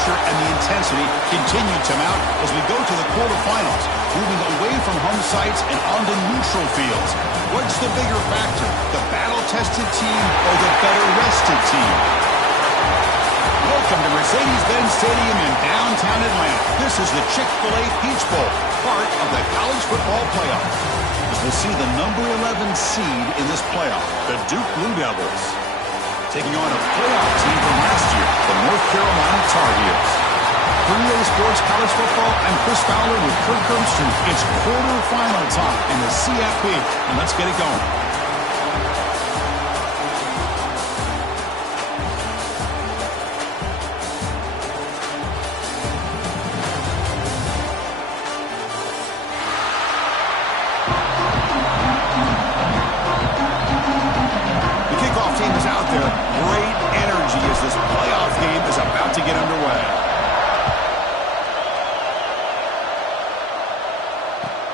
pressure and the intensity continue to mount as we go to the quarterfinals, moving away from home sites and onto neutral fields. What's the bigger factor, the battle-tested team or the better-rested team? Welcome to Mercedes-Benz Stadium in downtown Atlanta. This is the Chick-fil-A Peach Bowl, part of the college football playoff. As we'll see the number 11 seed in this playoff, the Duke Blue Devils, taking on a playoff team from last year, the North Carolina Tar Heels. For EA Sports College Football, I'm Chris Fowler with Kirk Herbstreit. It's quarterfinal time in the CFP, and let's get it going.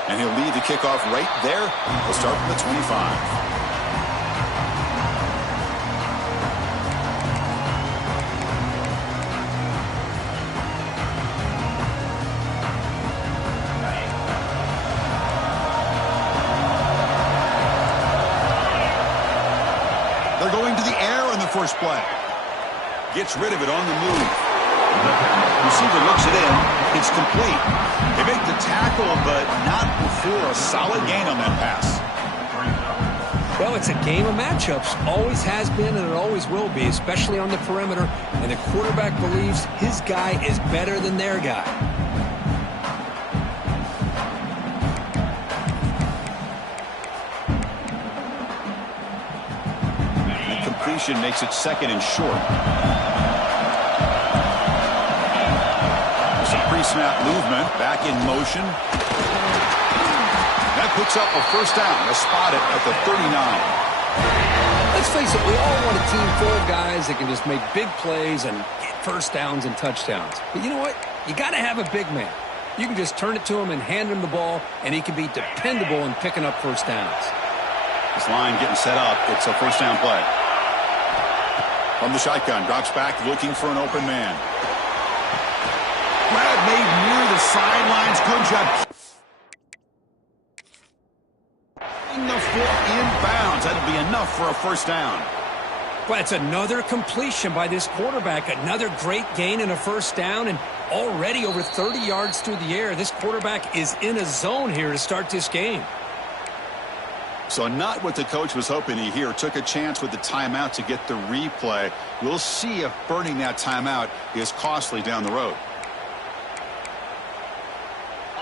And he'll lead the kickoff right there. We'll start from the 25. They're going to the air on the first play. Gets rid of it on the move. Receiver looks it in. It's complete. They make the tackle, but not before a solid gain on that pass. Well, it's a game of matchups. Always has been, and it always will be, especially on the perimeter. And the quarterback believes his guy is better than their guy. And completion makes it second and short. Pre-snap movement, back in motion. That picks up a first down. They'll spot it at the 39. Let's face it, we all want a team full of guys that can just make big plays and get first downs and touchdowns. But you know what? You got to have a big man. You can just turn it to him and hand him the ball, and he can be dependable in picking up first downs. This line getting set up. It's a first down play. From the shotgun, drops back looking for an open man. Grab made near the sidelines. Good job. In the foot inbounds. That'll be enough for a first down. Well, it's another completion by this quarterback. Another great gain and a first down, and already over 30 yards through the air. This quarterback is in a zone here to start this game. So not what the coach was hoping to hear. Took a chance with the timeout to get the replay. We'll see if burning that timeout is costly down the road.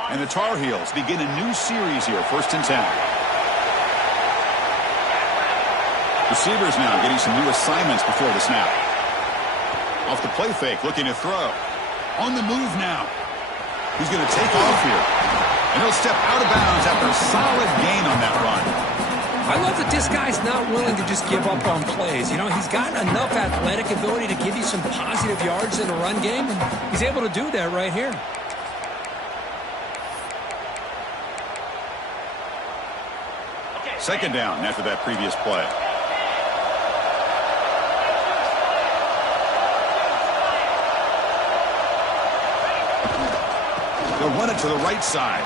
And the Tar Heels begin a new series here, 1st and 10. Receivers now getting some new assignments before the snap. Off the play fake, looking to throw. On the move now. He's going to take off here. And he'll step out of bounds after a solid gain on that run. I love that this guy's not willing to just give up on plays. You know, he's got enough athletic ability to give you some positive yards in a run game, and he's able to do that right here. Second down after that previous play. They'll run it to the right side.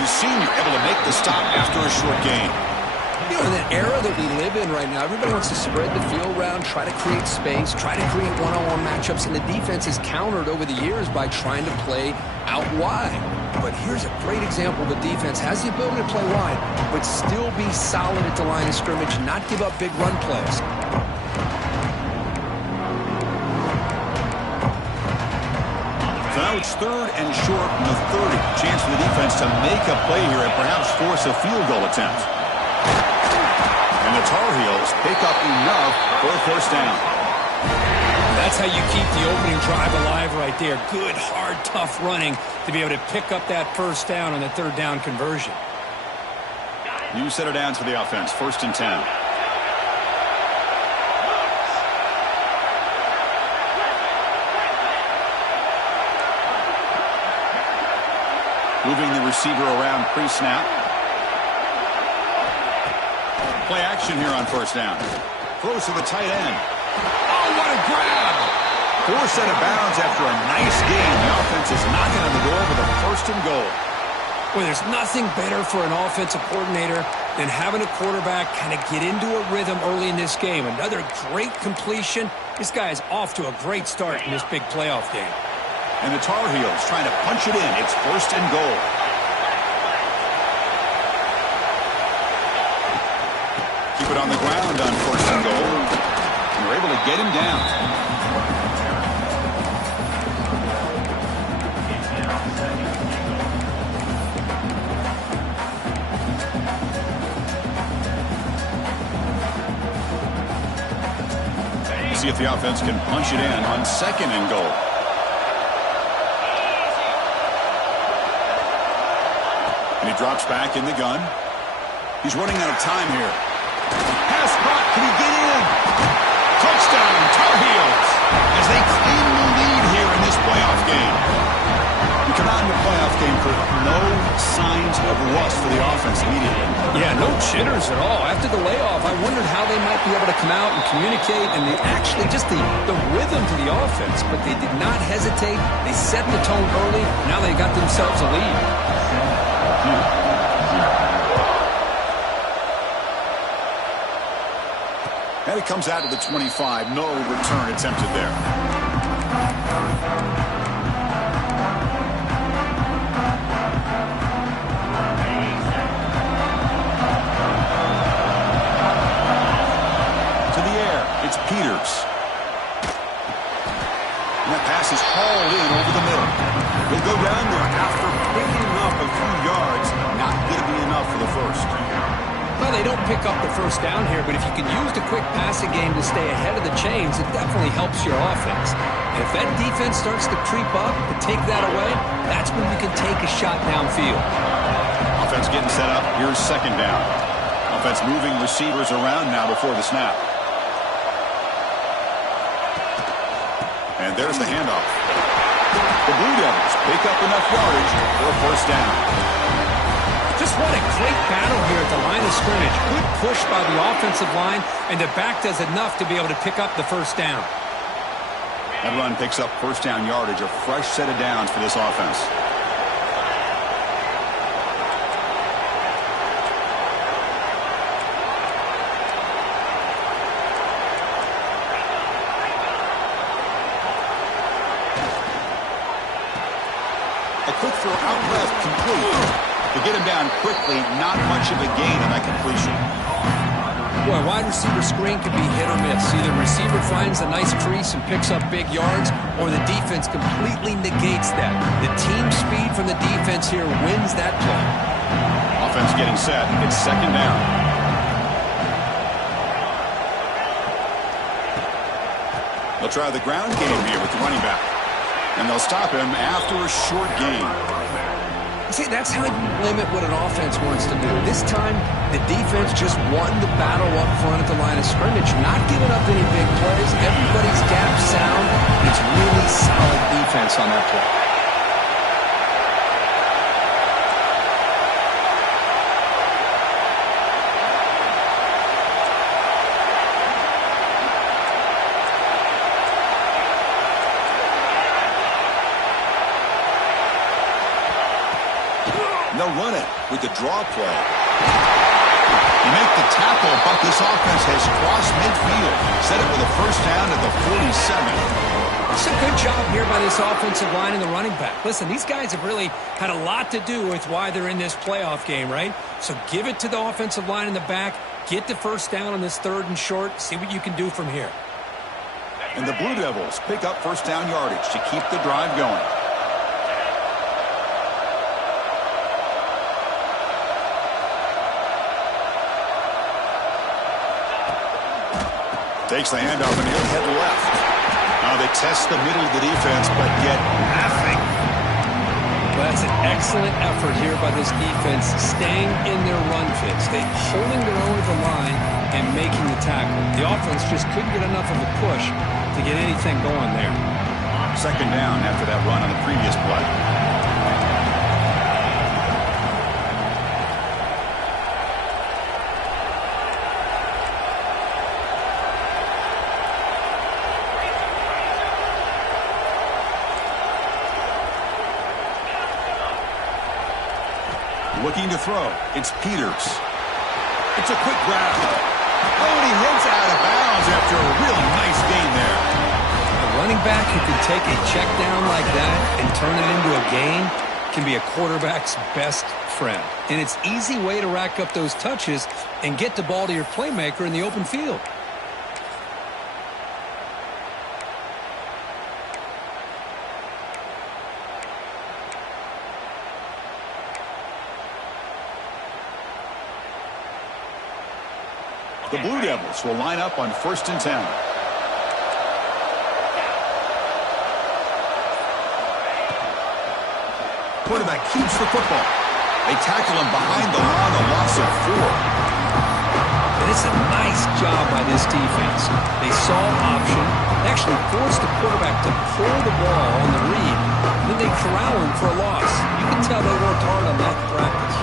You senior able to make the stop after a short gain. You know, in that era that we live in right now, everybody wants to spread the field around, try to create space, try to create one-on-one matchups, and the defense is countered over the years by trying to play out wide. But here's a great example. The defense has the ability to play wide, but still be solid at the line of scrimmage and not give up big run plays. So now it's 3rd and short from the 30. Chance for the defense to make a play here and perhaps force a field goal attempt. And the Tar Heels pick up enough for a first down. That's how you keep the opening drive alive right there. Good, hard, tough running to be able to pick up that first down on the 3rd down conversion. New set of downs for the offense. 1st and 10. Moving the receiver around pre-snap. Play action here on 1st down. Throws to the tight end. Oh, what a grab! Forced out of bounds after a nice gain. The offense is knocking on the door with a first and goal. Well, there's nothing better for an offensive coordinator than having a quarterback kind of get into a rhythm early in this game. Another great completion. This guy is off to a great start in this big playoff game. And the Tar Heels trying to punch it in. It's first and goal. Keep it on the ground on first and goal. And they're able to get him down. See if the offense can punch it in on second and goal. And he drops back in the gun. He's running out of time here. Pass caught. Can he get in? Touchdown, Tar Heels, as they claim the lead here in this playoff game. We come out in the playoff game for no signs of rust for the offense immediately. Yeah, no jitters at all. After the layoff, I wondered how they might be able to come out and communicate, and they actually just the rhythm to the offense. But they did not hesitate. They set the tone early. Now they got themselves a lead. And it comes out to the 25. No return attempted there. It's Peters. And that pass is hauled in over the middle. He'll go down there after picking up a few yards. Not going to be enough for the first. Well, they don't pick up the first down here, but if you can use the quick passing game to stay ahead of the chains, it definitely helps your offense. And if that defense starts to creep up, to take that away, that's when you can take a shot downfield. Offense getting set up. Here's second down. Offense moving receivers around now before the snap. And there's the handoff. The Blue Devils pick up enough yardage for a first down. Just what a great battle here at the line of scrimmage. Good push by the offensive line, and the back does enough to be able to pick up the first down. That run picks up first down yardage, a fresh set of downs for this offense. A quick throw out left, complete. To get him down quickly, not much of a gain on that completion. Boy, wide receiver screen can be hit or miss. Either receiver finds a nice crease and picks up big yards, or the defense completely negates that. The team speed from the defense here wins that play. Offense getting set. It's second down. They'll try the ground game here with the running back. And they'll stop him after a short gain. See, that's how you limit what an offense wants to do. This time, the defense just won the battle up front at the line of scrimmage, not giving up any big plays. Everybody's gap sound. It's really solid defense on that play. They'll run it with the draw play. You make the tackle, but this offense has crossed midfield. Set it with a first down at the 47. It's a good job here by this offensive line and the running back. Listen, these guys have really had a lot to do with why they're in this playoff game, right? So give it to the offensive line in the back. Get the first down on this third and short. See what you can do from here. And the Blue Devils pick up first down yardage to keep the drive going. Takes the handoff and he'll head left. Now they test the middle of the defense, but get nothing. Well, that's an excellent effort here by this defense, staying in their run fits. They're holding their own at the line and making the tackle. The offense just couldn't get enough of a push to get anything going there. Second down after that run on the previous play. Looking to throw. It's Peters. It's a quick grab. Oh, and he hits out of bounds after a really nice gain there. A running back who can take a check down like that and turn it into a gain can be a quarterback's best friend. And it's an easy way to rack up those touches and get the ball to your playmaker in the open field. The Blue Devils will line up on 1st and 10. Quarterback keeps the football. They tackle him behind the line, a loss of 4. And it's a nice job by this defense. They saw an option, actually forced the quarterback to pull the ball on the read, and then they corral him for a loss. You can tell they worked hard on that in practice.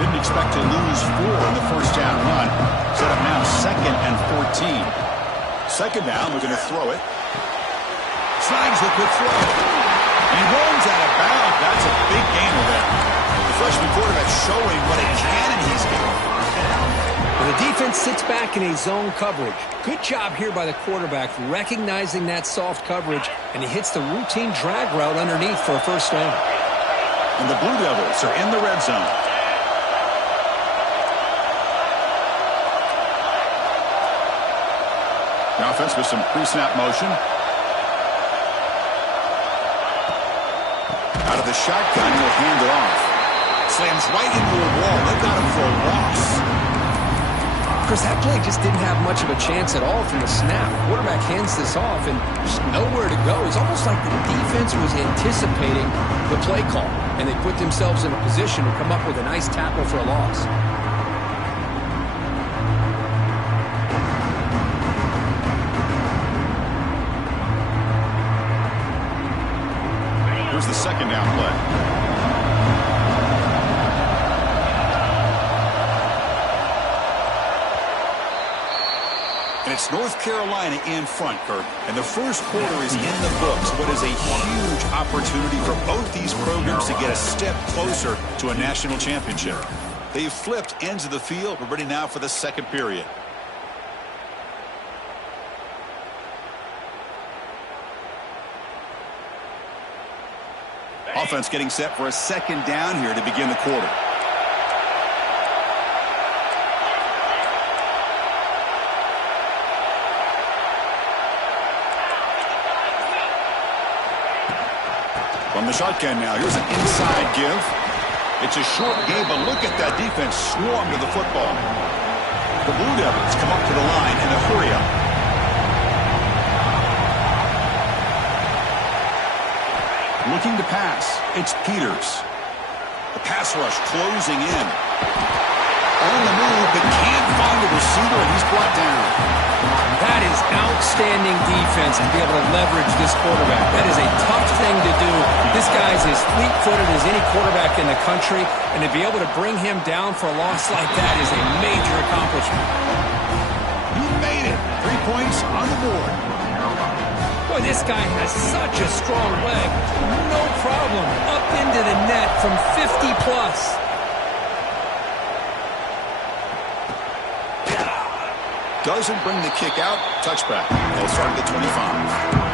Didn't expect to lose 4 in the first down run. Set up now 2nd and 14. 2nd down, we're going to throw it. Slides the quick throw. He runs out of bounds. That's a big gainer there. The freshman quarterback showing what a cannon he's got. Well, the defense sits back in a zone coverage. Good job here by the quarterback recognizing that soft coverage, and he hits the routine drag route underneath for a first down. And the Blue Devils are in the red zone. The offense with some pre-snap motion. Out of the shotgun, he'll hand it off. Slams right into a wall. They've got him for a loss. Chris, that play just didn't have much of a chance at all from the snap. Quarterback hands this off, and there's nowhere to go. It's almost like the defense was anticipating the play call, and they put themselves in a position to come up with a nice tackle for a loss. Here's the 2nd down play. And it's North Carolina in front, Kirk. And the first quarter is in the books. What is a huge opportunity for both these programs to get a step closer to a national championship. They've flipped ends of the field. We're ready now for the 2nd period. Offense getting set for a 2nd down here to begin the quarter. From the shotgun now, here's an inside give. It's a short game, but look at that defense swarm to the football. The Blue Devils come up to the line in a hurry up. Looking to pass. It's Peters. The pass rush closing in. On the move, but can't find a receiver, and he's brought down. That is outstanding defense to be able to leverage this quarterback. That is a tough thing to do. This guy's as fleet-footed as any quarterback in the country, and to be able to bring him down for a loss like that is a major accomplishment. You made it. 3 points on the board. Boy, this guy has such a strong leg. No problem. Up into the net from 50-plus. Doesn't bring the kick out. Touchback. They'll start at the 25.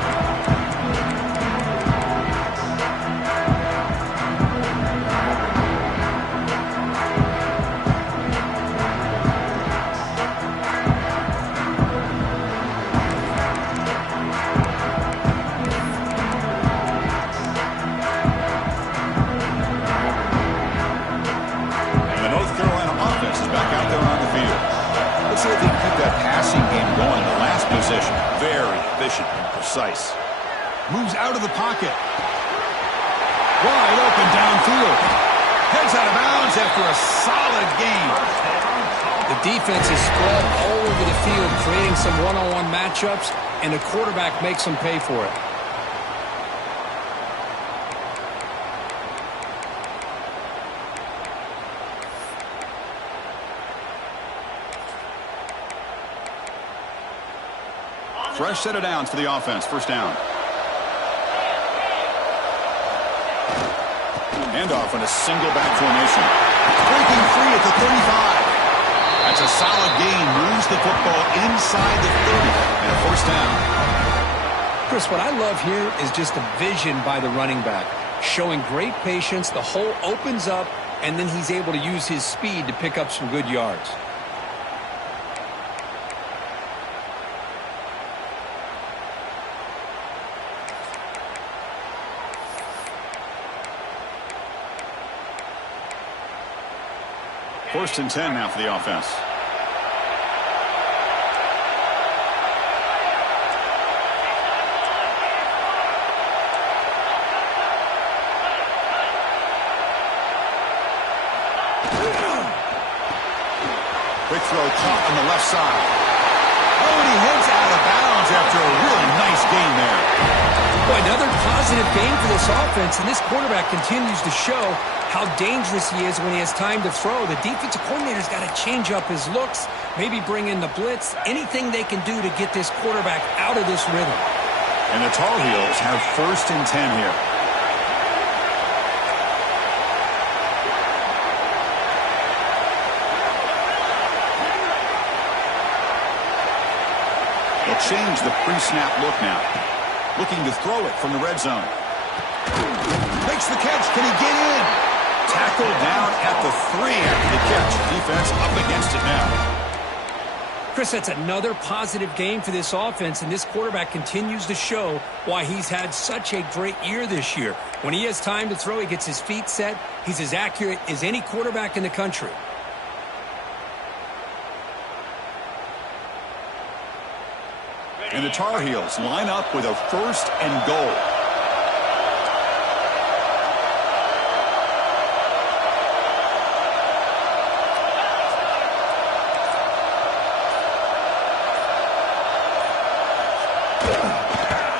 Very efficient and precise. Moves out of the pocket. Wide open downfield. Heads out of bounds after a solid gain. The defense is spread all over the field, creating some one-on-one matchups, and the quarterback makes them pay for it. Fresh set of downs for the offense. First down. Handoff in a single back formation. Breaking free at the 35. That's a solid gain. Moves the football inside the 30 and a first down. Chris, what I love here is just the vision by the running back. Showing great patience. The hole opens up, and then he's able to use his speed to pick up some good yards. First and 10 now for the offense. Quick throw caught on the left side. Oh, and he heads out of bounds after a really nice gain there. Boy, another positive gain for this offense, and this quarterback continues to show how dangerous he is when he has time to throw. The defensive coordinator's got to change up his looks, maybe bring in the blitz, anything they can do to get this quarterback out of this rhythm. And the Tar Heels have first and 10 here. They'll change the pre-snap look now. Looking to throw it from the red zone. Makes the catch. Can he get in? Tackled down at the 3 after the catch. Defense up against it now. Chris, that's another positive game for this offense, and this quarterback continues to show why he's had such a great year this year. When he has time to throw, he gets his feet set. He's as accurate as any quarterback in the country. And the Tar Heels line up with a first and goal.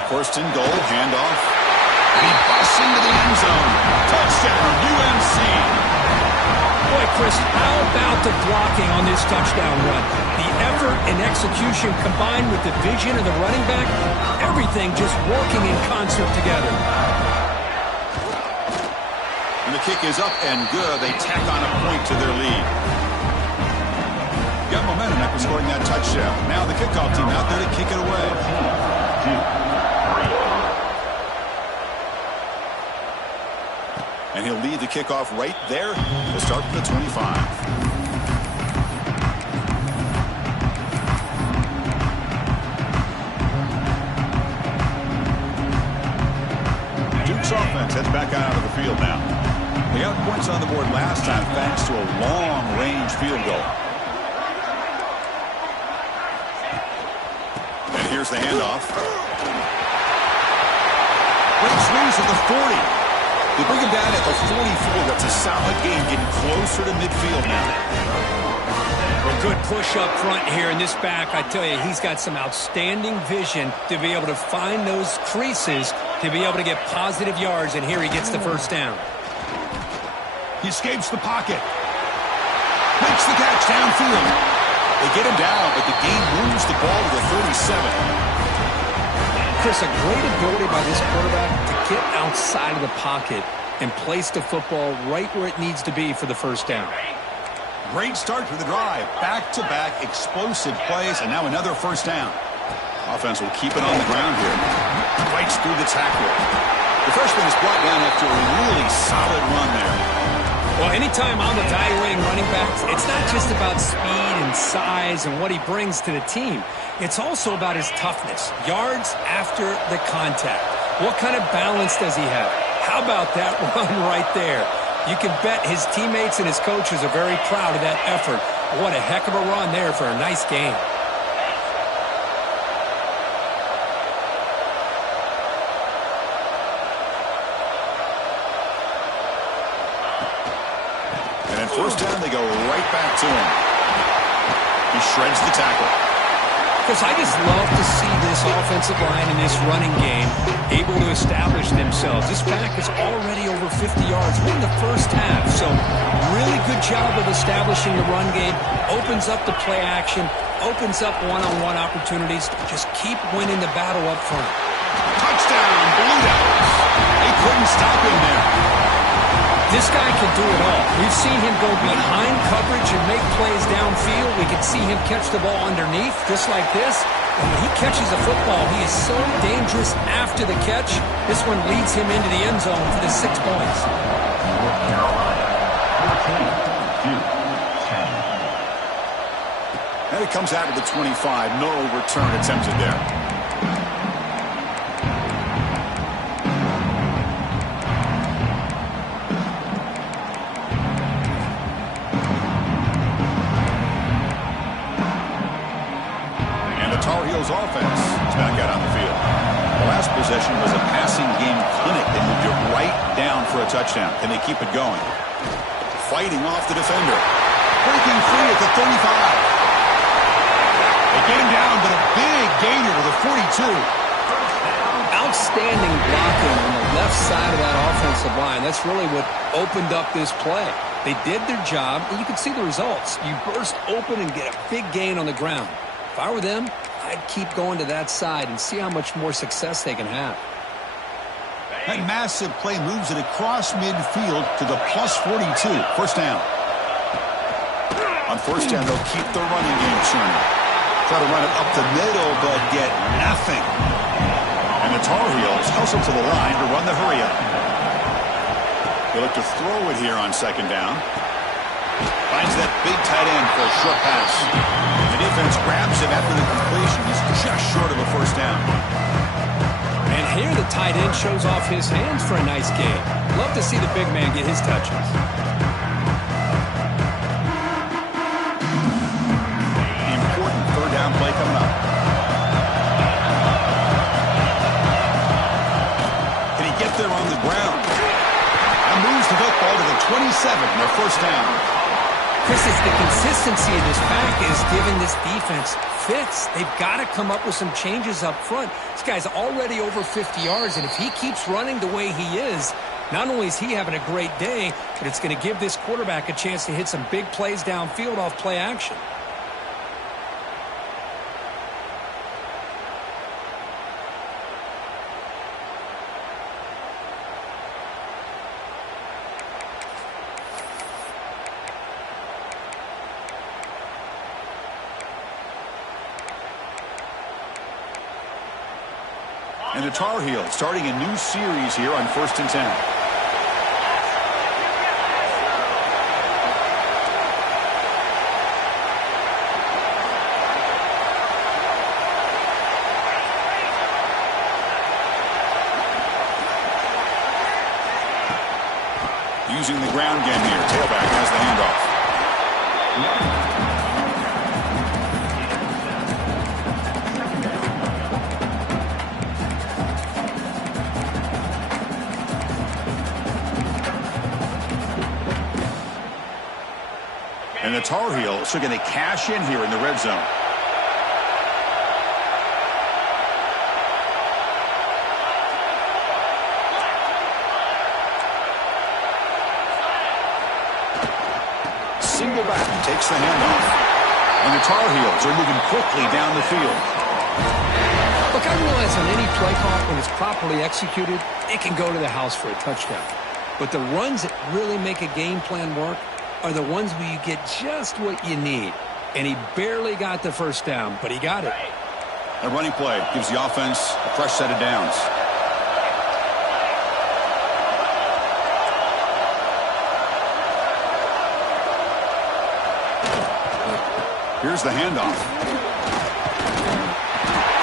First and goal, handoff. And he busts into the end zone. Touchdown, UNC. Boy, Chris, how about the blocking on this touchdown run? The effort and execution combined with the vision of the running back, everything just working in concert together. And the kick is up and good. They tack on a point to their lead. Got momentum after scoring that touchdown. Now the kickoff team out there to kick it away. And he'll lead the kickoff right there to start from the 25. Duke's offense heads back out of the field now. They got points on the board last time thanks to a long-range field goal. And here's the handoff. Breaks loose at the 40. They bring him down at the 44. That's a solid gain, getting closer to midfield now. A good push up front here in this back. I tell you, he's got some outstanding vision to be able to find those creases, to be able to get positive yards, and here he gets the first down. He escapes the pocket. Makes the catch downfield. They get him down, but the gain moves the ball to the 37. Chris, a great ability by this quarterback to get outside of the pocket and place the football right where it needs to be for the first down. Great start to the drive. Back-to-back explosive plays, and now another first down. Offense will keep it on the ground here. Fights through the tackle. The freshman is brought down after a really solid run there. Well, anytime I'm evaluating running backs, it's not just about speed and size and what he brings to the team. It's also about his toughness, yards after the contact. What kind of balance does he have? How about that run right there? You can bet his teammates and his coaches are very proud of that effort. What a heck of a run there for a nice game. And at first down, they go right back to him. He shreds the tackle. Because I just love to see this offensive line and this running game able to establish themselves. This back is already over 50 yards in the first half. So really good job of establishing the run game. Opens up the play action. Opens up one-on-one opportunities. Just keep winning the battle up front. Touchdown, Blue Devils. They couldn't stop him there. This guy can do it all. We've seen him go behind coverage and make plays downfield. We can see him catch the ball underneath, just like this. And when he catches a football, he is so dangerous after the catch. This one leads him into the end zone for the 6 points. And it comes out of the 25. No return attempted there. Tar Heels offense is back out on the field. The last possession was a passing game clinic. They moved it right down for a touchdown. Can they keep it going? Fighting off the defender. Breaking free at the 35. They get him down, but a big gainer to the 42. Outstanding blocking on the left side of that offensive line. That's really what opened up this play. They did their job, and you can see the results. You burst open and get a big gain on the ground. If I were them, I'd keep going to that side and see how much more success they can have. That massive play moves it across midfield to the plus 42. First down. On first down, they'll keep the running game churning. Try to run it up the middle, but get nothing. And the Tar Heels hustle to the line to run the hurry up. They look to throw it here on second down. Finds that big tight end for a short pass. The defense grabs him after the completion. He's just short of a first down. And here the tight end shows off his hands for a nice game. Love to see the big man get his touches. Important third down play coming up. Can he get there on the ground? And moves the football to the 27, their first down. Chris, it's the consistency of this pack is giving this defense fits. They've got to come up with some changes up front. This guy's already over 50 yards, and if he keeps running the way he is, not only is he having a great day, but it's going to give this quarterback a chance to hit some big plays downfield off play action. And the Tar Heels starting a new series here on 1st and 10. Using the ground game here. Tailback has the handoff. And the Tar Heels are going to cash in here in the red zone. Single back takes the handoff. And the Tar Heels are moving quickly down the field. Look, I realize on any play call, when it's properly executed, it can go to the house for a touchdown. But the runs that really make a game plan work are the ones where you get just what you need. And he barely got the first down, but he got it. A running play gives the offense a fresh set of downs. Here's the handoff.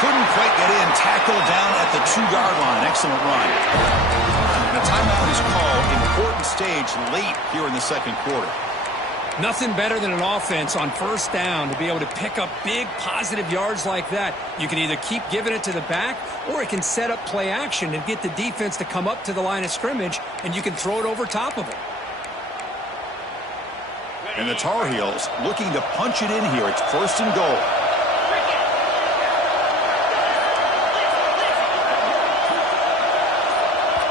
Couldn't quite get in. Tackled down at the 2-yard line. Excellent run. And a timeout is called. Important stage late here in the second quarter. Nothing better than an offense on first down to be able to pick up big positive yards like that. You can either keep giving it to the back, or it can set up play action and get the defense to come up to the line of scrimmage, and you can throw it over top of them. And the Tar Heels looking to punch it in here. It's 1st and goal.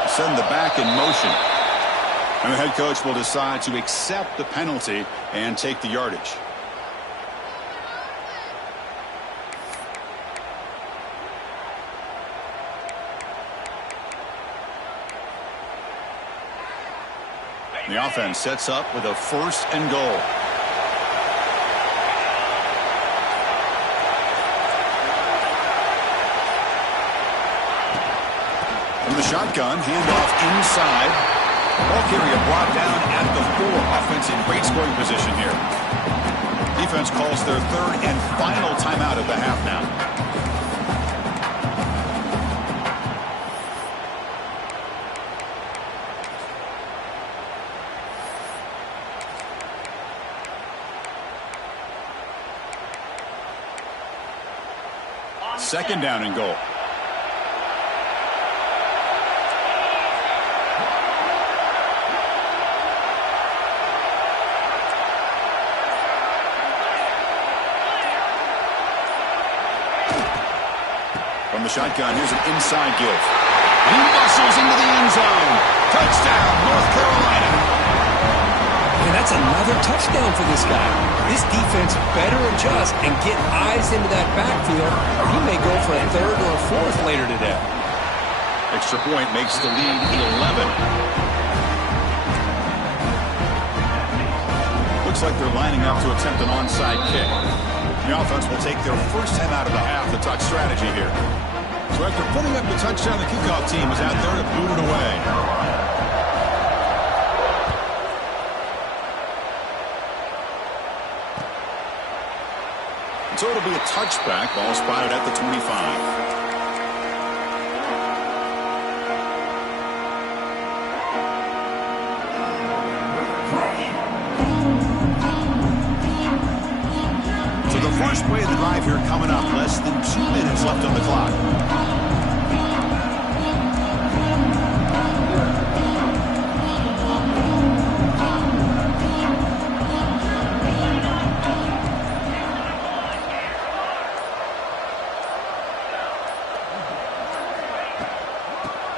Send the back in motion. And the head coach will decide to accept the penalty and take the yardage. The offense sets up with a 1st and goal. From the shotgun, handoff inside. Ball carrier brought down at the 4. Offense in great scoring position here. Defense calls their 3rd and final timeout of the half now. Second down and goal. From the shotgun, here's an inside give. He muscles into the end zone. Touchdown, North Carolina. And that's another touchdown for this guy. This defense better adjust and get eyes into that backfield, or he may go for a 3rd or a 4th later today. Extra point makes the lead 11. Looks like they're lining up to attempt an onside kick. The offense will take their first time out of the half to talk strategy here. So after putting up the touchdown, the kickoff team is out there to boot it away. So it'll be a touchback. Ball spotted at the 25. First play of the drive here coming up. Less than 2 minutes left on the clock.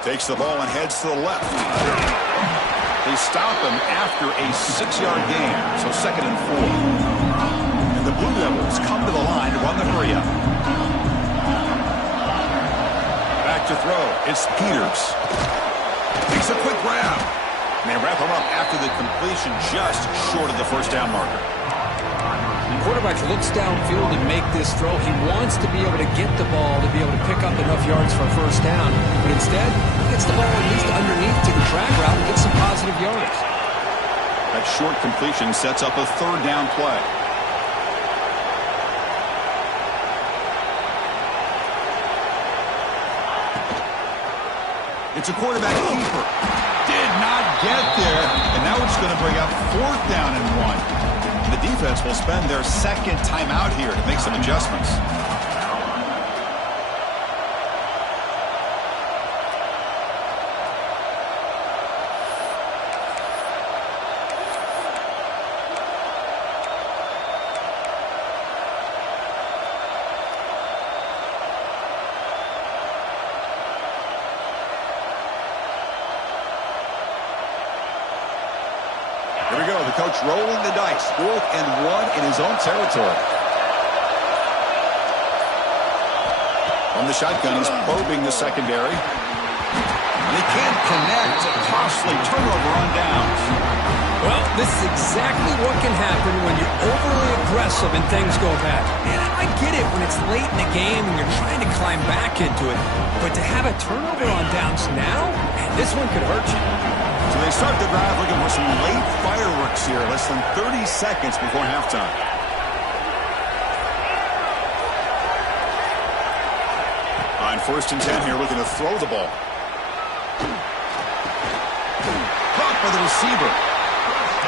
Takes the ball and heads to the left. They stop him after a 6-yard gain. So 2nd and 4. The Blue Devils come to the line to run the hurry up. Back to throw. It's Peters. Makes a quick grab. And they wrap him up after the completion just short of the first down marker. The quarterback looks downfield and make this throw. He wants to be able to get the ball to be able to pick up enough yards for a first down. But instead, he gets the ball at least underneath to the drag route and gets some positive yards. That short completion sets up a 3rd down play. It's a quarterback keeper. Did not get there. And now it's going to bring up 4th down and 1. The defense will spend their 2nd timeout here to make some adjustments. Here we go, the coach rolling the dice. 4th and 1 in his own territory. On the shotgun, he's probing the secondary. They can't connect. A costly turnover on downs. Well, this is exactly what can happen when you're overly aggressive and things go bad. And I get it when it's late in the game and you're trying to climb back into it. But to have a turnover on downs now, man, this one could hurt you. So they start the drive looking for some late fireworks here. Less than 30 seconds before halftime. On 1st and 10 here, looking to throw the ball. Caught by the receiver.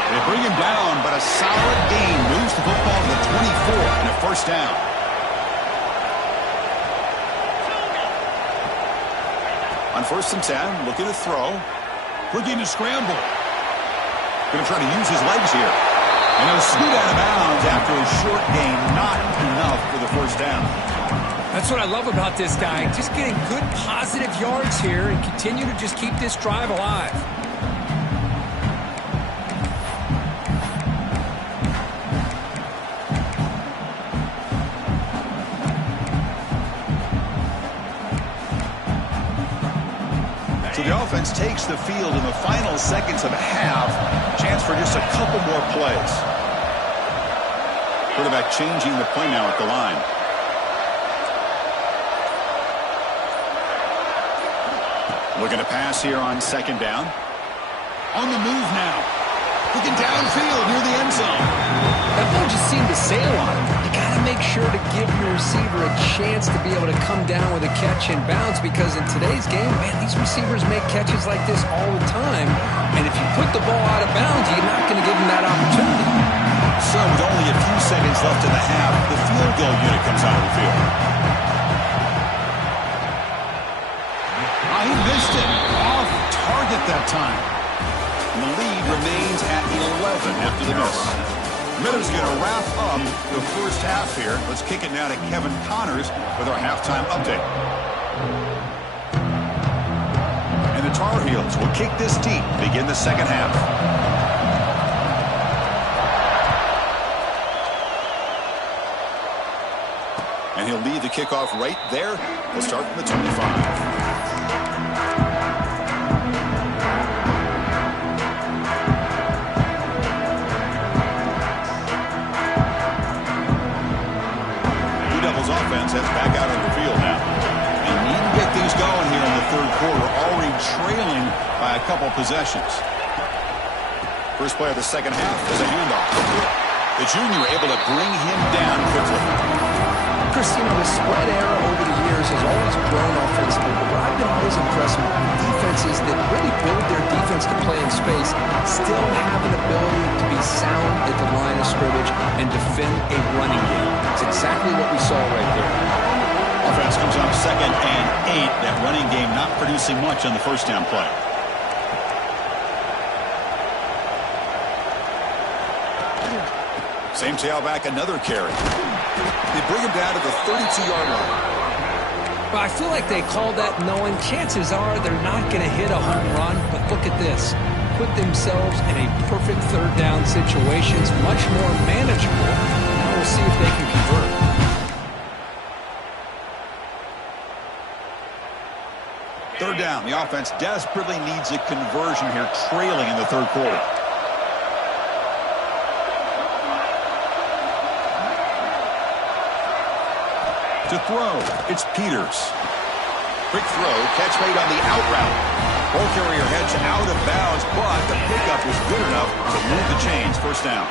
They bring him down, but a solid gain moves the football to the 24 and a 1st down. On 1st and 10, looking to throw. Looking to scramble. Going to try to use his legs here. And he'll scoot out of bounds after a short gain. Not enough for the 1st down. That's what I love about this guy. Just getting good positive yards here and continue to just keep this drive alive. So the offense takes the field in the final seconds of a half. Chance for just a couple more plays. Quarterback changing the play now at the line. Looking to pass here on second down. On the move now. Looking downfield near the end zone. That ball just seemed to sail on him. You got to make sure to give your receiver a chance to be able to come down with a catch and bounce, because in today's game, man, these receivers make catches like this all the time. And if you put the ball out of bounds, you're not going to give them that opportunity. So with only a few seconds left in the half, the field goal unit comes out of the field. He missed it. Off target that time. And the lead remains at 11 after the miss. Miller's going to wrap up the first half here. Let's kick it now to Kevin Connors with our halftime update. And the Tar Heels will kick this deep to begin the second half. And he'll lead the kickoff right there. We'll start from the 25. Offense heads back out on the field now. They need to get things going here in the third quarter, already trailing by a couple possessions. First play of the second half is a handoff. The junior able to bring him down quickly. Chris, you know, the spread era over the years has always grown offensively, but what I've been always impressed with defenses that really build their defense to play in space still have an ability to be sound at the line of scrimmage and defend a running game. It's exactly what we saw right there. Offense comes on 2nd and 8. That running game not producing much on the first down play. Same tailback, another carry. They bring him down to the 32-yard line. Well, I feel like they called that knowing chances are they're not going to hit a home run, but look at this. Put themselves in a perfect third down situation. It's much more manageable. Now we'll see if they can convert. Third down. The offense desperately needs a conversion here, trailing in the third quarter. To throw, it's Peters. Quick throw, catch made on the out route. Ball carrier heads out of bounds, but the pickup was good enough to move the chains. First down.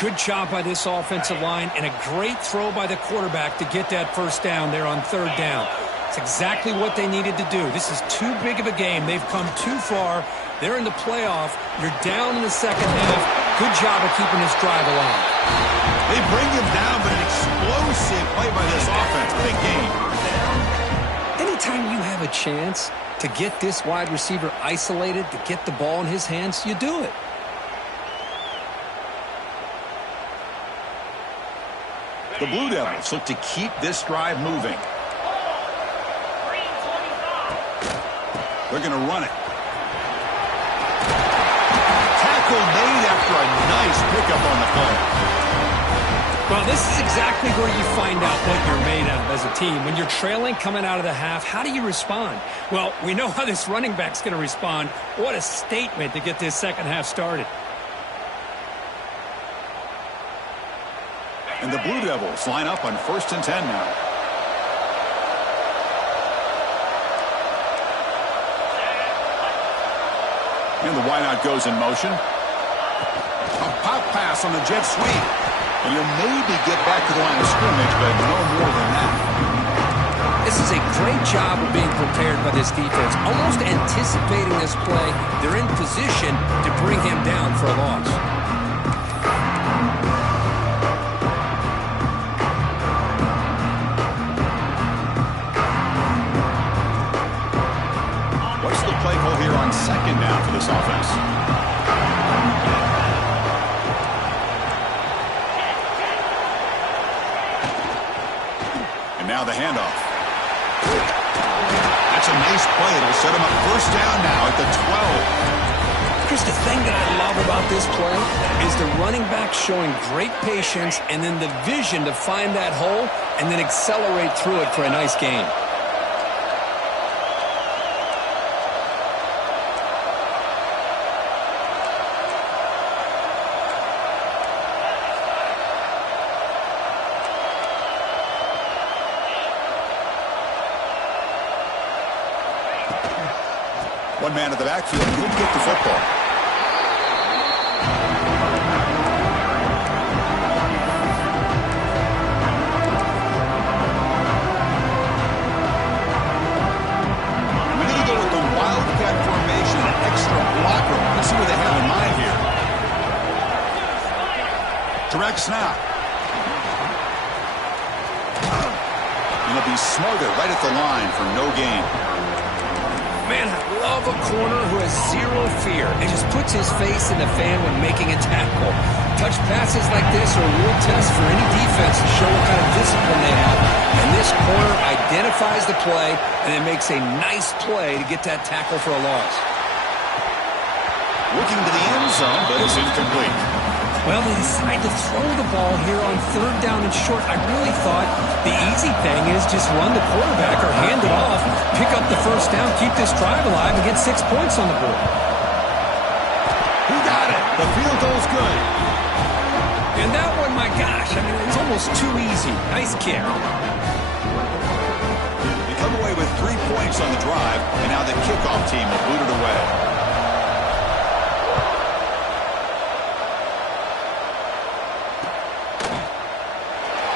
Good job by this offensive line, and a great throw by the quarterback to get that first down there on third down. It's exactly what they needed to do. This is too big of a game. They've come too far. They're in the playoff. You're down in the second half. Good job of keeping this drive alive. They bring him down, but an explosive play by this offense. Big game. Anytime you have a chance to get this wide receiver isolated, to get the ball in his hands, you do it. The Blue Devils look to keep this drive moving. They're going to run it. Tackle made after a nice pickup on the play. Well, this is exactly where you find out what you're made of as a team. When you're trailing coming out of the half, how do you respond? Well, we know how this running back's going to respond. What a statement to get this second half started. And the Blue Devils line up on 1st and 10 now. And the wideout goes in motion. A pop pass on the jet sweep. And you'll maybe get back to the line of scrimmage, but no more than that. This is a great job of being prepared by this defense. Almost anticipating this play, they're in position to bring him down for a loss. What's the play call here on 2nd down for this offense? Now the handoff. That's a nice play. It'll set him up first down now at the 12. Chris, the thing that I love about this play is the running back showing great patience and then the vision to find that hole and then accelerate through it for a nice gain. One man at the backfield couldn't get the football. We need to go with the Wildcat formation, an extra blocker. Let's see what they have in mind here. Direct snap. And he'll be smarter right at the line for no gain. Man, I love a corner who has zero fear and just puts his face in the fan when making a tackle. Touch passes like this are a real test for any defense to show what kind of discipline they have. And this corner identifies the play and then makes a nice play to get that tackle for a loss. Looking to the end zone, but it's incomplete. Well, they decide to throw the ball here on third down and short. I really thought the easy thing is just run the quarterback or hand it off, pick up the first down, keep this drive alive, and get 6 points on the board. Who got it? The field goal's good. And that one, my gosh, I mean, it's almost too easy. Nice kick. They come away with 3 points on the drive, and now the kickoff team will boot it away.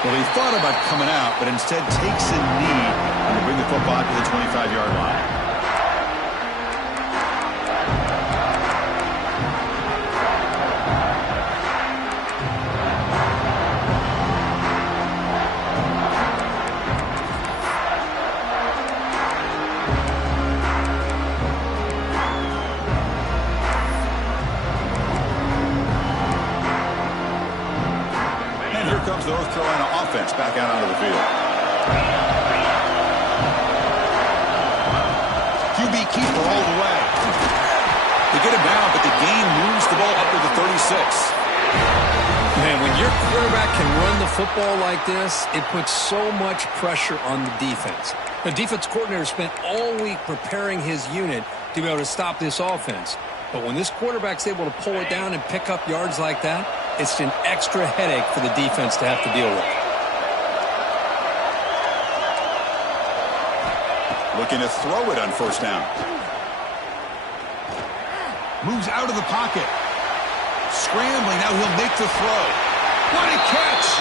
Well, he thought about coming out, but instead takes a knee and will bring the football to the 25-yard line. North Carolina offense back out onto the field. QB keeper all the way. They get him down, but the gain moves the ball up to the 36. Man, when your quarterback can run the football like this, it puts so much pressure on the defense. The defense coordinator spent all week preparing his unit to be able to stop this offense. But when this quarterback's able to pull it down and pick up yards like that, it's an extra headache for the defense to have to deal with. Looking to throw it on first down. Moves out of the pocket. Scrambling, now he'll make the throw. What a catch!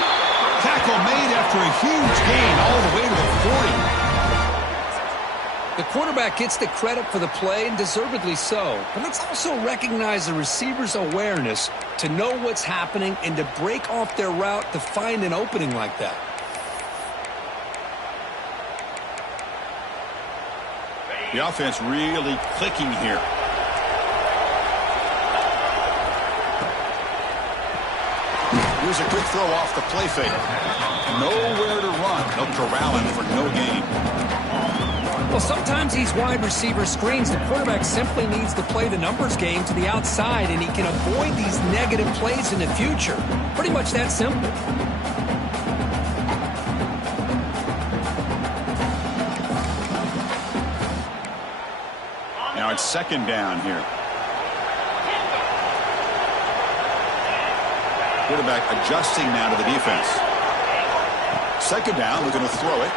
Tackle made after a huge gain all the way to the 40. The quarterback gets the credit for the play, and deservedly so. But let's also recognize the receiver's awareness to know what's happening and to break off their route to find an opening like that. The offense really clicking here. Here's a quick throw off the play fake. Nowhere to run. They'll corral him for no gain. Well, sometimes these wide receiver screens, the quarterback simply needs to play the numbers game to the outside, and he can avoid these negative plays in the future. Pretty much that simple. Now it's second down here. Quarterback adjusting now to the defense. Second down, looking to throw it.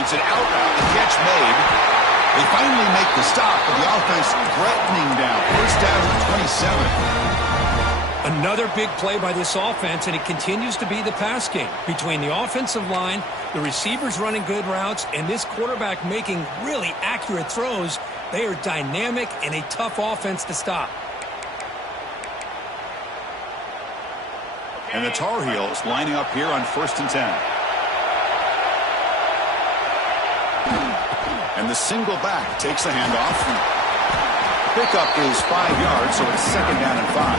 It's an out route, the catch made. They finally make the stop, but the offense threatening down. First down at the 27. Another big play by this offense, and it continues to be the pass game. Between the offensive line, the receivers running good routes, and this quarterback making really accurate throws, they are dynamic and a tough offense to stop. And the Tar Heels lining up here on 1st and 10. And the single back takes the handoff. Pickup is 5 yards, so it's second down and 5.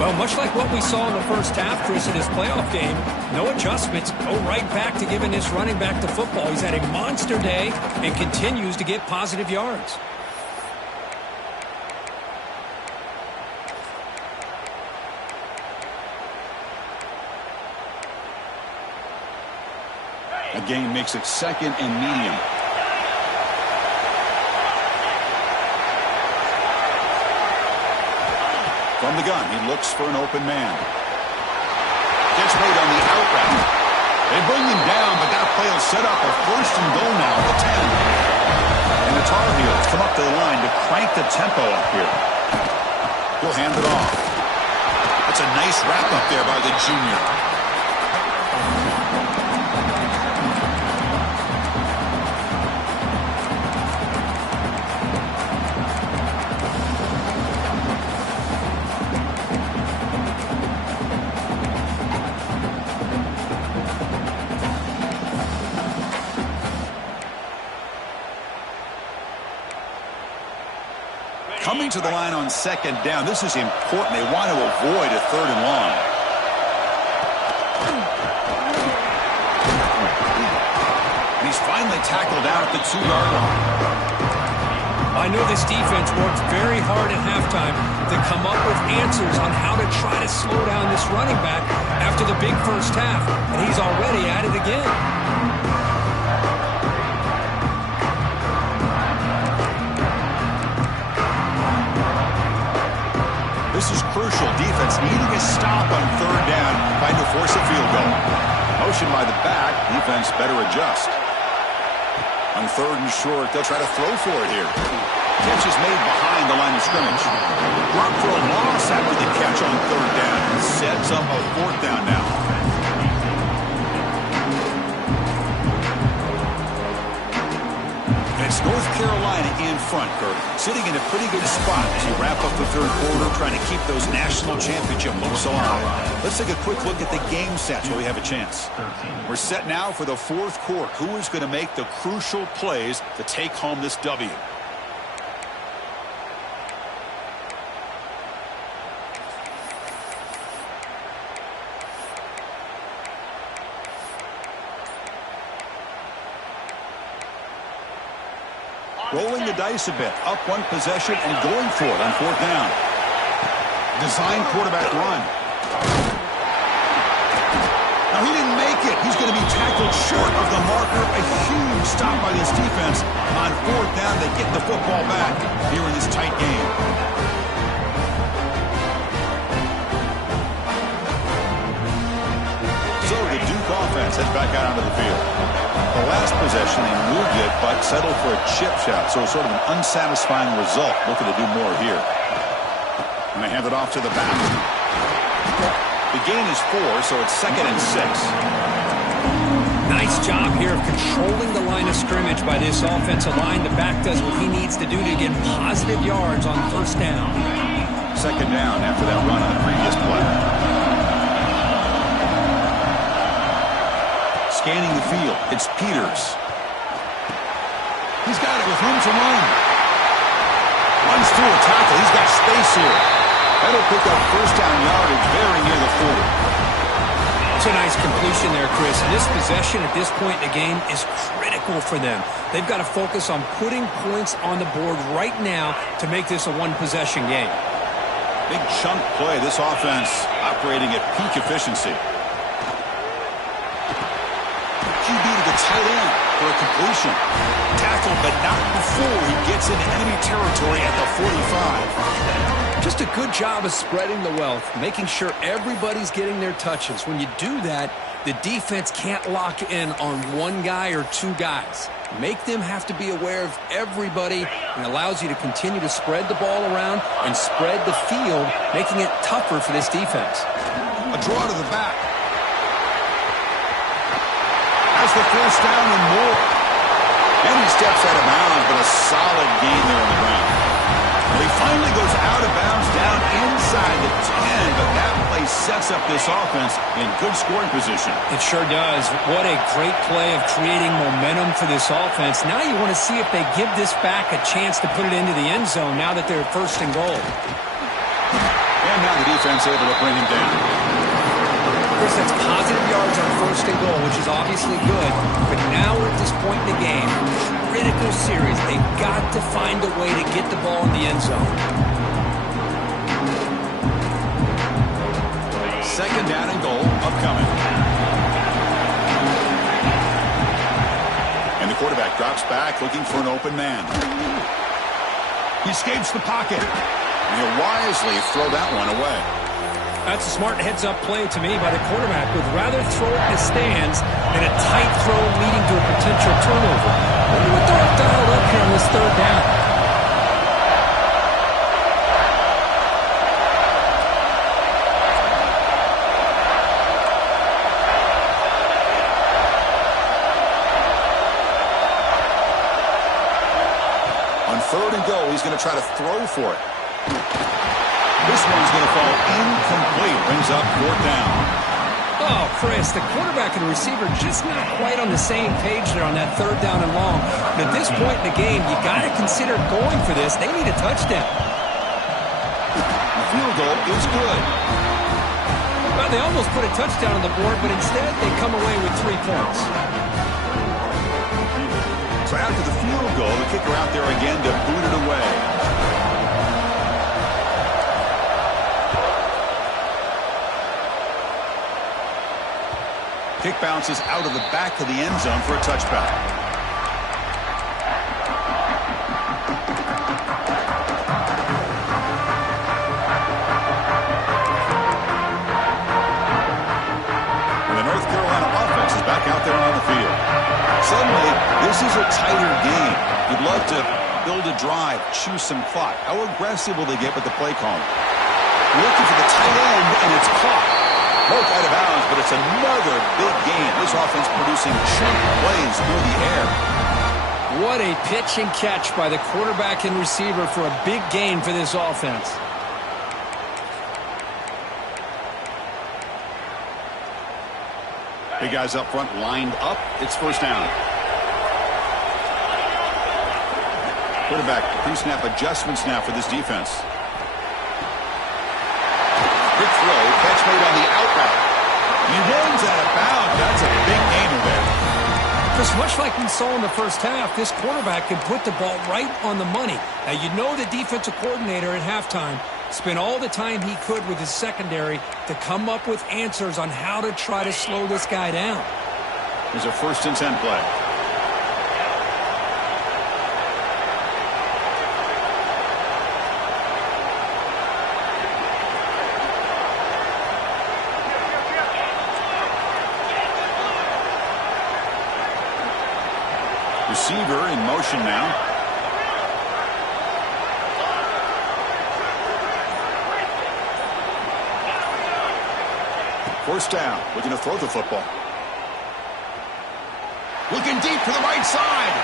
Well, much like what we saw in the first half, Chris, in this playoff game, no adjustments. Go right back to giving this running back the football. He's had a monster day and continues to get positive yards. A gain makes it second and medium. From the gun, he looks for an open man. Gets made on the out route. They bring him down, but that play will set up a 1st and goal now at the 10. And the Tar Heels crank the tempo up here. He'll hand it off. That's a nice wrap up there by the junior. Coming to the line on second down. This is important. They want to avoid a third and long. And he's finally tackled down at the 2-yard line. I know this defense worked very hard at halftime to come up with answers on how to try to slow down this running back after the big first half. And he's already at it again. This is crucial. Defense needing a stop on third down, trying to force a field goal. Motion by the back. Defense better adjust. On third and short, they'll try to throw for it here. Catch is made behind the line of scrimmage. Brought for a loss after the catch on third down. Sets up a fourth down now. It's North Carolina in front, Kurt. Sitting in a pretty good spot as you wrap up the third quarter, trying to keep those national championship hopes alive. Let's take a quick look at the game sets while we have a chance. We're set now for the fourth quarter. Who is going to make the crucial plays to take home this W? Rolling the dice a bit, up one possession and going for it on fourth down. Design quarterback run. Now he didn't make it. He's going to be tackled short of the marker. A huge stop by this defense. On fourth down, they get the football back here in this tight game. So the Duke offense heads back out onto the field. The last possession, they moved it, but settled for a chip shot. So sort of an unsatisfying result. Looking to do more here. And they hand it off to the back. The gain is 4, so it's 2nd and 6. Nice job here of controlling the line of scrimmage by this offensive line. The back does what he needs to do to get positive yards on first down. 2nd down after that run on the previous play. Scanning the field, it's Peters. He's got it with room to run. Runs through a tackle. He's got space here. That'll pick up first down yardage very near the 40. It's a nice completion there, Chris. And this possession at this point in the game is critical for them. They've got to focus on putting points on the board right now to make this a one-possession game. Big chunk play. This offense operating at peak efficiency. QB to the tight end for a completion. Tackled, but not before he gets into enemy territory at the 45. Just a good job of spreading the wealth, making sure everybody's getting their touches. When you do that, the defense can't lock in on one guy or two guys. Make them have to be aware of everybody, and allows you to continue to spread the ball around and spread the field, making it tougher for this defense. A draw to the back. Has the first down and more. And he steps out of bounds, but a solid gain there on the ground. Well, he finally goes out of bounds down inside the 10, but that play sets up this offense in good scoring position. It sure does. What a great play of creating momentum for this offense. Now you want to see if they give this back a chance to put it into the end zone now that they're first and goal. And now the defense able to bring him down. Chris, that's positive yards on first and goal, which is obviously good. But now we're at this point in the game, critical series. They've got to find a way to get the ball in the end zone. 2nd down and goal upcoming. And the quarterback drops back looking for an open man. He escapes the pocket. And he'll wisely throw that one away. That's a smart heads-up play to me by the quarterback. Would rather throw it in the stands than a tight throw leading to a potential turnover. Wonder what they're dialed up here on this third down. 3rd and goal. He's going to try to throw for it. This one's going to fall incomplete. Brings up 4th down. Oh, Chris, the quarterback and receiver just not quite on the same page there on that 3rd down and long. But at this point in the game, you got to consider going for this. They need a touchdown. The field goal is good. Well, they almost put a touchdown on the board, but instead they come away with 3 points. So after the field goal, the kicker out there again to boot it away. Kick bounces out of the back of the end zone for a touchback. And the North Carolina offense is back out there on the field. Suddenly, this is a tighter game. You'd love to build a drive, choose some clock. How aggressive will they get with the play calling? Looking for the tight end, and it's caught. Broke out of bounds, but it's another big game. This offense producing chunk plays through the air. What a pitch and catch by the quarterback and receiver for a big gain for this offense. Big guys up front lined up. It's 1st down. Quarterback pre-snap adjustments now for this defense. Quick throw, catch made on the out route. He runs out of bounds. That's a big gainer there. Just much like we saw in the first half, this quarterback can put the ball right on the money. Now, you know the defensive coordinator at halftime spent all the time he could with his secondary to come up with answers on how to try to slow this guy down. Here's a 1st and 10 play. Receiver in motion now. First down. Looking to throw the football. Looking deep to the right side.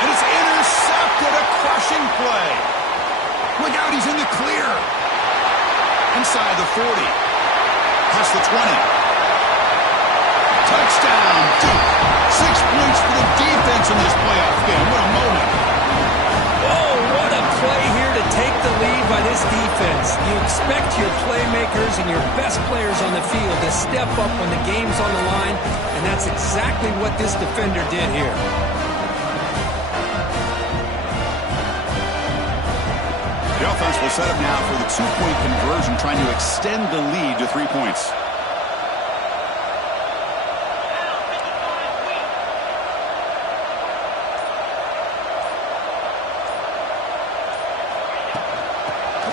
And it's intercepted. A crushing play. Look out. He's in the clear. Inside the 40. Past the 20. Touchdown, Duke. 6 points for the defense in this playoff game. What a moment. Oh, what a play here to take the lead by this defense. You expect your playmakers and your best players on the field to step up when the game's on the line, and that's exactly what this defender did here. The offense will set up now for the 2-point conversion, trying to extend the lead to 3 points.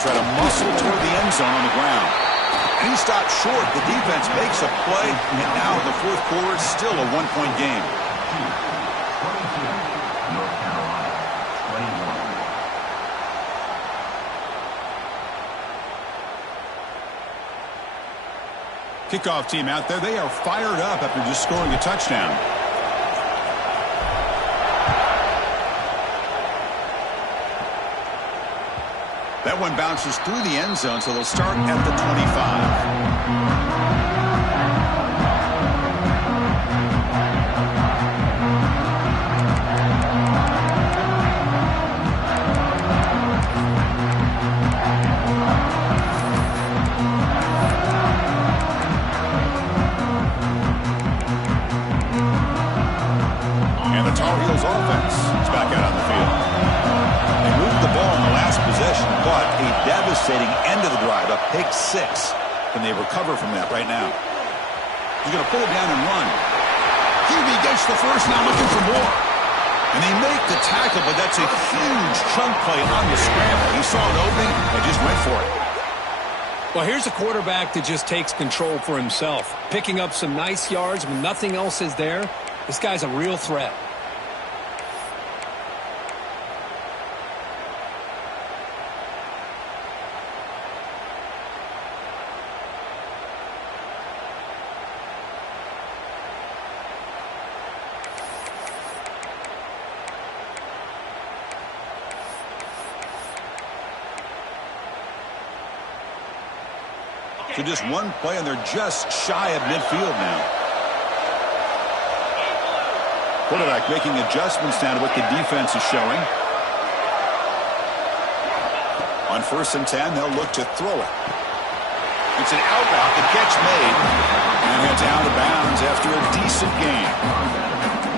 Try to muscle toward the end zone on the ground. And he stopped short. The defense makes a play, and now in the 4th quarter, it's still a 1-point game. Kickoff team out there. They are fired up after just scoring a touchdown. That one bounces through the end zone, so they'll start at the 25. Tar Heels offense is back out on the field. They moved the ball in the last possession, but a devastating end of the drive, a pick 6. Can they recover from that right now? He's going to pull it down and run. Hubie gets the first, now looking for more. And they make the tackle, but that's a huge chunk play on the scramble. He saw an opening and just went for it. Well, here's a quarterback that just takes control for himself, picking up some nice yards when nothing else is there. This guy's a real threat. So just one play, and they're just shy of midfield now. Quarterback making adjustments down to what the defense is showing. On 1st and 10, they'll look to throw it. It's an out route, the catch made, and heads out of bounds after a decent gain.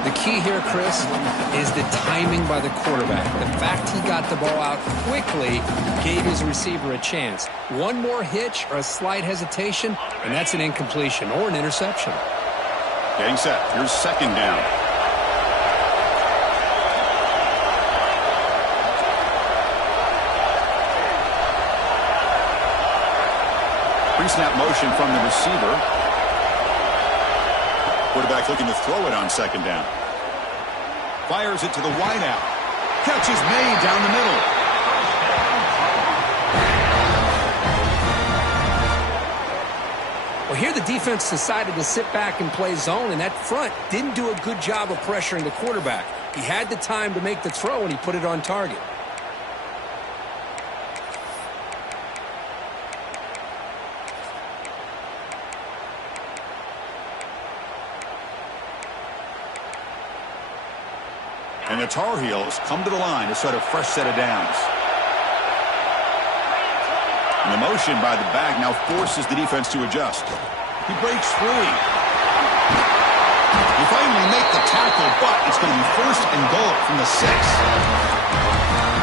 The key here, Chris, is the timing by the quarterback. The fact he got the ball out quickly gave his receiver a chance. One more hitch or a slight hesitation, and that's an incompletion or an interception. Getting set. Here's 2nd down. Pre-snap motion from the receiver. Quarterback looking to throw it on 2nd down. Fires it to the wideout. Catch is made down the middle. Well, here the defense decided to sit back and play zone, and that front didn't do a good job of pressuring the quarterback. He had the time to make the throw, and he put it on target. And the Tar Heels come to the line to set a fresh set of downs. And the motion by the back now forces the defense to adjust. He breaks free. He finally make the tackle, but it's going to be 1st and goal from the 6.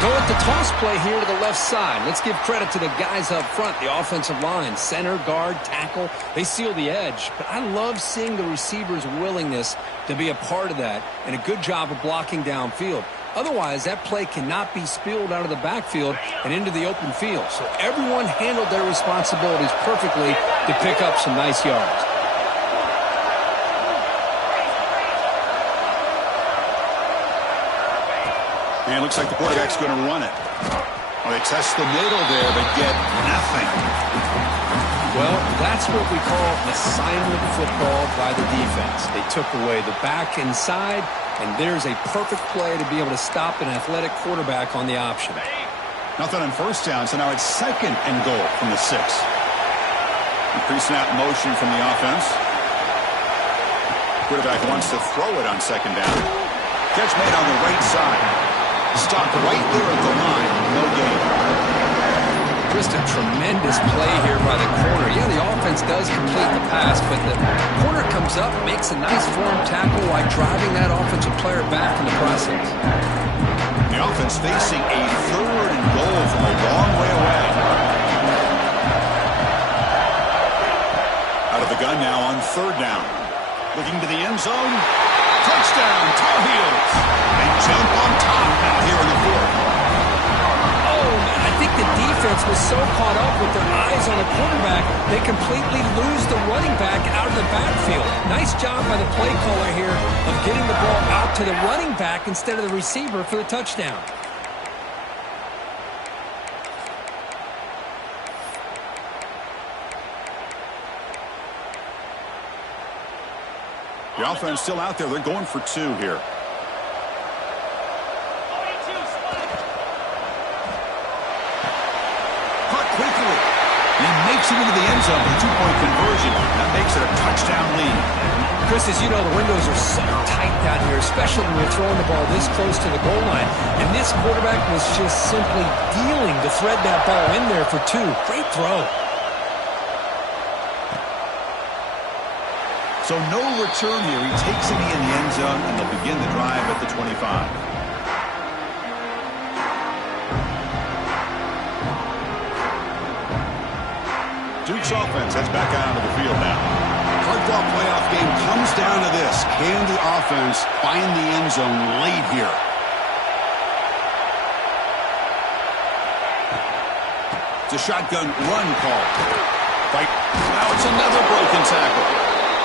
Go with the toss play here to the left side. Let's give credit to the guys up front, the offensive line, center, guard, tackle. They seal the edge. But I love seeing the receiver's willingness to be a part of that and a good job of blocking downfield. Otherwise, that play cannot be spilled out of the backfield and into the open field. So everyone handled their responsibilities perfectly to pick up some nice yards. And it looks like the quarterback's going to run it. Well, they test the middle there, but get nothing. Well, that's what we call assignment football by the defense. They took away the back inside, and there's a perfect play to be able to stop an athletic quarterback on the option. Nothing on 1st down, so now it's 2nd and goal from the 6. Pre-snap motion from the offense. Quarterback wants to throw it on 2nd down. Catch made on the right side. Stopped right there at the line. No gain. Just a tremendous play here by the corner. Yeah, the offense does complete the pass, but the corner comes up, makes a nice form tackle while driving that offensive player back in the process. The offense facing a 3rd and goal from a long way away. Out of the gun now on 3rd down. Looking to the end zone. Touchdown, Tar Heels. They jump on top now here in the 4th. Oh, man, I think the defense was so caught up with their eyes on the quarterback, they completely lose the running back out of the backfield. Nice job by the play caller here of getting the ball out to the running back instead of the receiver for the touchdown. The offense still out there. They're going for 2 here. Caught quickly. He makes it into the end zone for a 2-point conversion. That makes it a touchdown lead. Chris, as you know, the windows are so tight down here, especially when you're throwing the ball this close to the goal line. And this quarterback was just simply dealing to thread that ball in there for 2. Great throw. So no return here. He takes it in the end zone, and they'll begin the drive at the 25. Duke's offense heads back out onto the field now. Hard-fought playoff game comes down to this. Can the offense find the end zone late here? It's a shotgun run call. Fight. Now it's another broken tackle.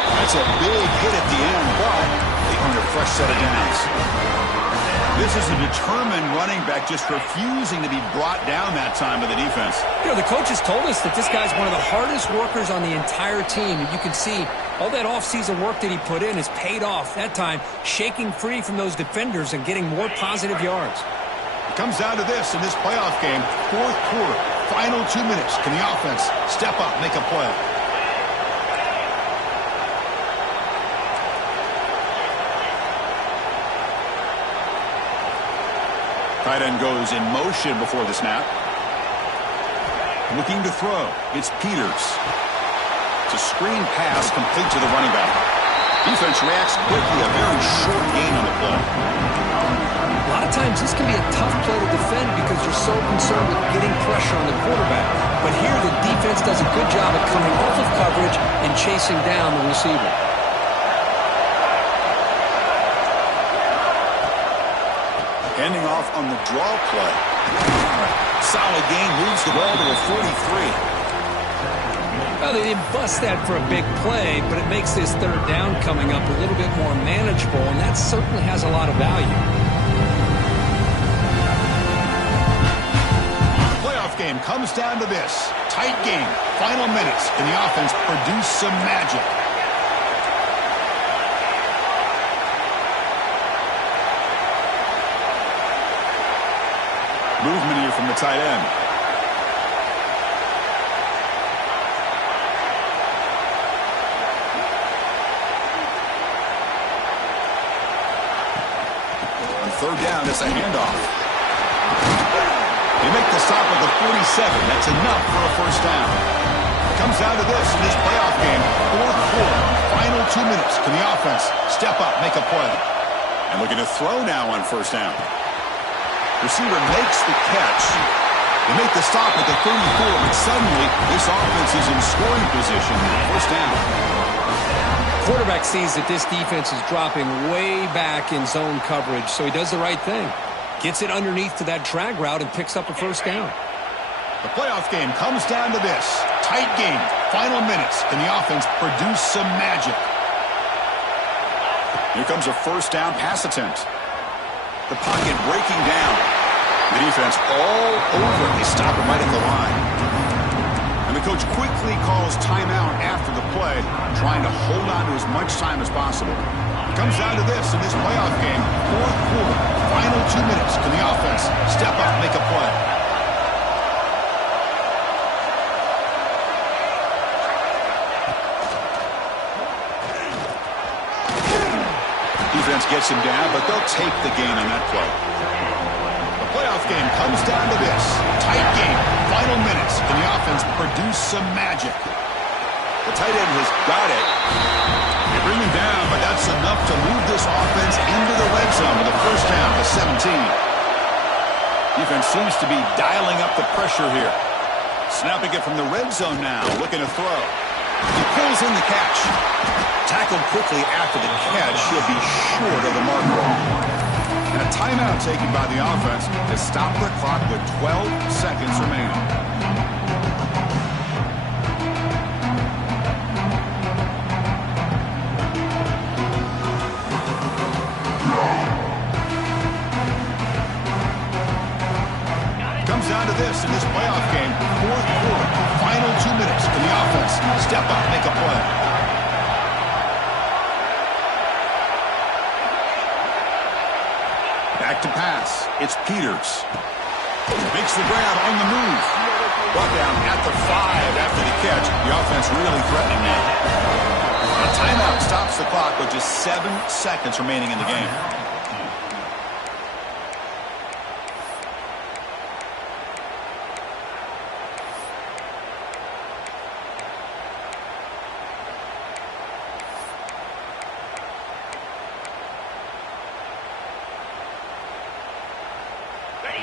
That's a big hit at the end, but they earn a fresh set of downs. This is a determined running back just refusing to be brought down that time by the defense. You know, the coaches told us that this guy's one of the hardest workers on the entire team. And you can see all that offseason work that he put in has paid off. That time, shaking free from those defenders and getting more positive yards. It comes down to this in this playoff game. 4th quarter, Final 2 minutes. Can the offense step up, make a play? Tight end goes in motion before the snap. Looking to throw. It's Peters. It's a screen pass complete to the running back. Defense reacts quickly. A very short gain on the play. A lot of times this can be a tough play to defend because you're so concerned with getting pressure on the quarterback. But here the defense does a good job of coming off of coverage and chasing down the receiver. Ending off on the draw play. Solid gain, moves the ball to a 43. Well, they didn't bust that for a big play, but it makes this third down coming up a little bit more manageable, and that certainly has a lot of value. The playoff game comes down to this. Tight game, final minutes. Can the offense produce some magic? Movement here from the tight end. On third down, it's a handoff. They make the stop at the 47. That's enough for a first down. It comes down to this in this playoff game. Fourth quarter, final 2 minutes. Can the offense step up, make a play? And looking to throw now on first down. Receiver makes the catch. They make the stop at the 34, but suddenly this offense is in scoring position. First down. Quarterback sees that this defense is dropping way back in zone coverage, so he does the right thing. Gets it underneath to that drag route and picks up a first down. The playoff game comes down to this. Tight game. Final minutes. Can the offense produce some magic? Here comes a first down pass attempt. The pocket breaking down. The defense all over. They stop him right at the line. And the coach quickly calls timeout after the play, trying to hold on to as much time as possible. It comes down to this in this playoff game. Fourth quarter, final 2 minutes. Can the offense step up, make a play? Defense gets him down, but they'll take the gain on that play. The playoff game comes down to this. Tight game. Final minutes. Can the offense produce some magic? The tight end has got it. They bring him down, but that's enough to move this offense into the red zone with a first down to 17. Defense seems to be dialing up the pressure here. Snapping it from the red zone now. Looking to throw. He pulls in the catch. Tackled quickly after the catch. He'll be short of the mark. And a timeout taken by the offense to stop the clock with 12 seconds remaining. Comes down to this in this playoff game. Fourth quarter, final 2 minutes. Can the offense step up, make a play? Back to pass. It's Peters. Makes the grab on the move. Brought down at the 5 after the catch. The offense really threatening now. A timeout stops the clock with just 7 seconds remaining in the game.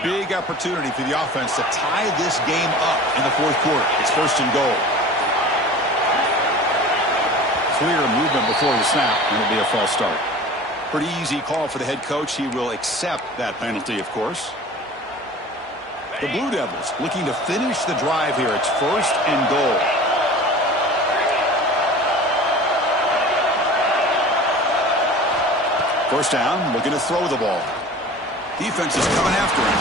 Big opportunity for the offense to tie this game up in the fourth quarter. It's first and goal. Clear movement before the snap, and it'll be a false start. Pretty easy call for the head coach. He will accept that penalty, of course. The Blue Devils looking to finish the drive here. It's first and goal. First down, looking to throw the ball. Defense is coming after him.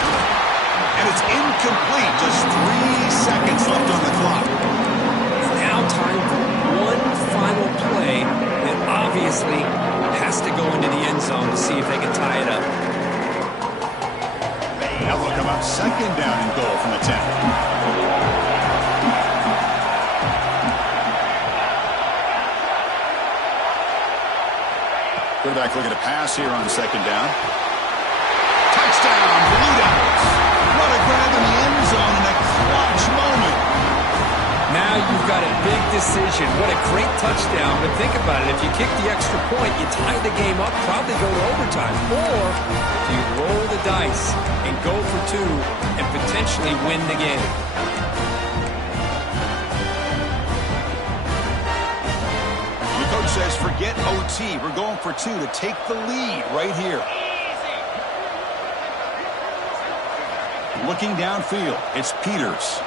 And it's incomplete. Just 3 seconds left on the clock. Now time for one final play that obviously has to go into the end zone to see if they can tie it up. Now they'll come up second down and goal from the 10. Quarterback looking to pass here on second down. Touchdown, Blue Devils. What a grab in the end zone in a clutch moment. Now you've got a big decision. What a great touchdown. But think about it. If you kick the extra point, you tie the game up, probably go to overtime. Or do you roll the dice and go for two and potentially win the game? The coach says forget OT. We're going for two to take the lead right here. Looking downfield, it's Peters.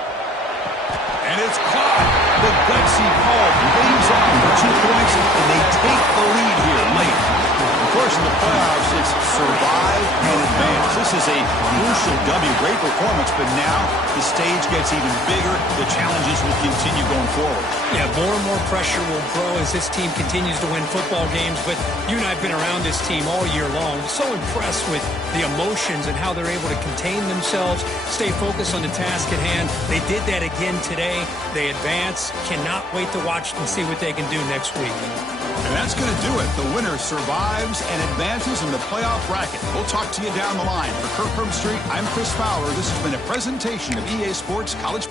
And it's caught. The gutsy Paul waves off for 2 points, and they take the lead here late. Of course, in the playoffs, it's survive and advance. This is a crucial W. Great performance, but now the stage gets even bigger. The challenges will continue going forward. Yeah, more and more pressure will grow as this team continues to win football games. But you and I have been around this team all year long. So impressed with the emotions and how they're able to contain themselves, stay focused on the task at hand. They did that again today. They advance. Cannot wait to watch and see what they can do next week. And that's going to do it. The winner survives and advances in the playoff bracket. We'll talk to you down the line. For Kirk Herbstreit, I'm Chris Fowler. This has been a presentation of EA Sports College.